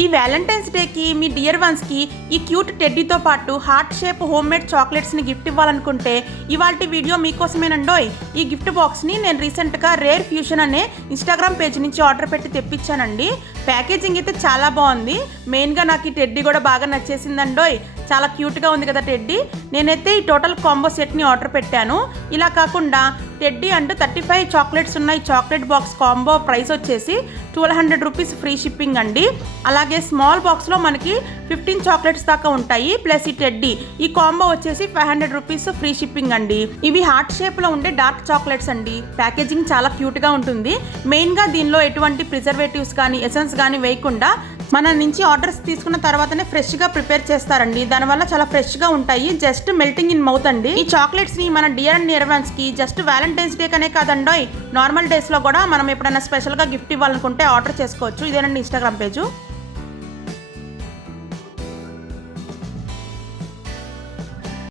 ఈ వ్యాలంటైన్స్ డేకి మీ డియర్ వన్స్కి ఈ క్యూట్ టెడ్డీతో పాటు హార్ట్ షేప్ హోమ్ మేడ్ చాక్లెట్స్ని గిఫ్ట్ ఇవ్వాలనుకుంటే ఇవాల్టి వీడియో మీకోసమేనండోయ్. ఈ గిఫ్ట్ బాక్స్ని నేను రీసెంట్గా రేర్ ఫ్యూషన్ అనే ఇన్స్టాగ్రామ్ పేజ్ నుంచి ఆర్డర్ పెట్టి తెప్పించానండి. ప్యాకేజింగ్ అయితే చాలా బాగుంది. మెయిన్గా నాకు ఈ టెడ్డీ కూడా బాగా నచ్చేసిందండోయ్. చాలా క్యూట్గా ఉంది కదా టెడ్డీ. నేనైతే ఈ టోటల్ కాంబో సెట్ని ఆర్డర్ పెట్టాను. ఇలా కాకుండా టెడ్డీ అంటూ 35 చాక్లెట్స్ ఉన్నాయి. చాక్లెట్ బాక్స్ కాంబో ప్రైస్ వచ్చేసి 1200 రూపీస్ ఫ్రీ షిప్పింగ్ అండి. అలాగే స్మాల్ బాక్స్లో మనకి 15 చాక్లెట్స్ దాకా ఉంటాయి. ప్లస్ ఈ టెడ్డీ ఈ కాంబో వచ్చేసి 500 రూపీస్ ఫ్రీ షిప్పింగ్ అండి. ఇవి హార్ట్ షేప్లో ఉండే డార్క్ చాక్లెట్స్ అండి. ప్యాకేజింగ్ చాలా క్యూట్గా ఉంటుంది. మెయిన్గా దీనిలో ఎటువంటి ప్రిజర్వేటివ్స్ కానీ ఎసెన్స్ కానీ వేయకుండా మన నుంచి ఆర్డర్స్ తీసుకున్న తర్వాతనే ఫ్రెష్గా ప్రిపేర్ చేస్తారండి. దానివల్ల చాలా ఫ్రెష్గా ఉంటాయి. జస్ట్ మెల్టింగ్ ఇన్ మౌత్ అండి. ఈ చాక్లెట్స్ని మన డియర్ అండ్ నియర్ వన్స్కి జస్ట్ వ్యాలంటైన్స్ డే కనే కాదండోయ్, నార్మల్ డేస్లో కూడా మనం ఎప్పుడైనా స్పెషల్గా గిఫ్ట్ ఇవ్వాలనుకుంటే ఆర్డర్ చేసుకోవచ్చు. ఇదేనండి ఇన్స్టాగ్రామ్ పేజు.